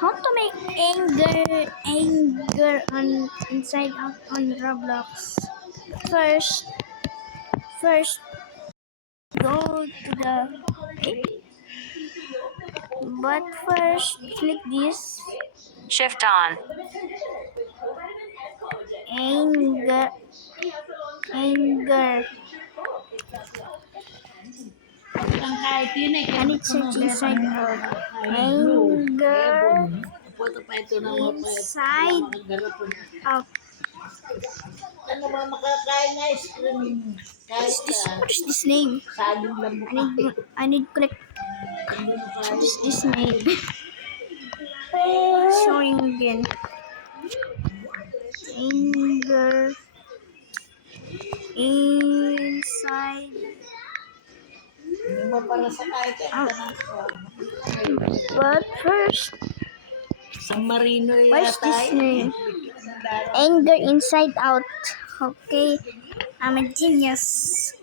How to make anger on inside out on Roblox? First go to the but first click this Shift on. anger anger Ang kahit yun eh, and it search inside out anger inside out. Ano ba makakain na ice cream? Kahit What is this name? saging lang mo I need click. What is this name? Showing again. Anger inside Hindi mo pala sa kahit out. But first, San Marino what's yata this name? Anger inside out. Okay, I'm a genius.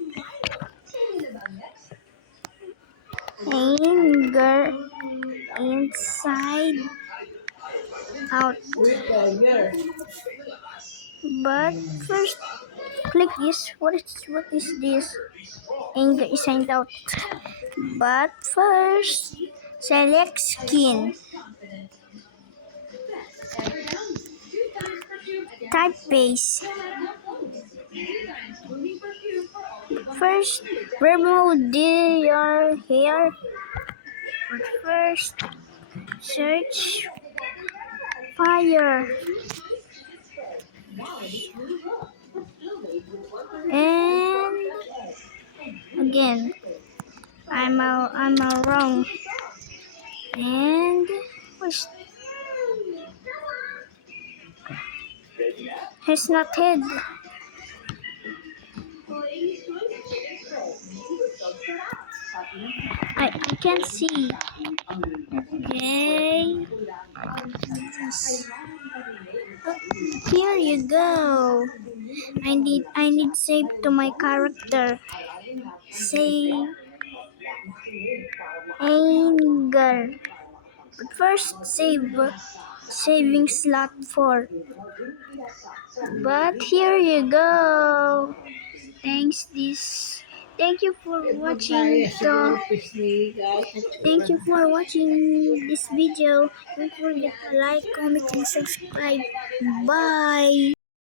Anger inside out. But first, click this. What is this? Anger inside out. But first, select skin. Type paste. First, remove your hair. But first, search fire. And again, I'm wrong. And where's he's not head. I can't see. Okay. Here you go. I need save to my character. Save anger. But first saving slot 4. But here you go. Thank you for watching Thank you for watching this video. Don't forget to like, comment, and subscribe. Bye.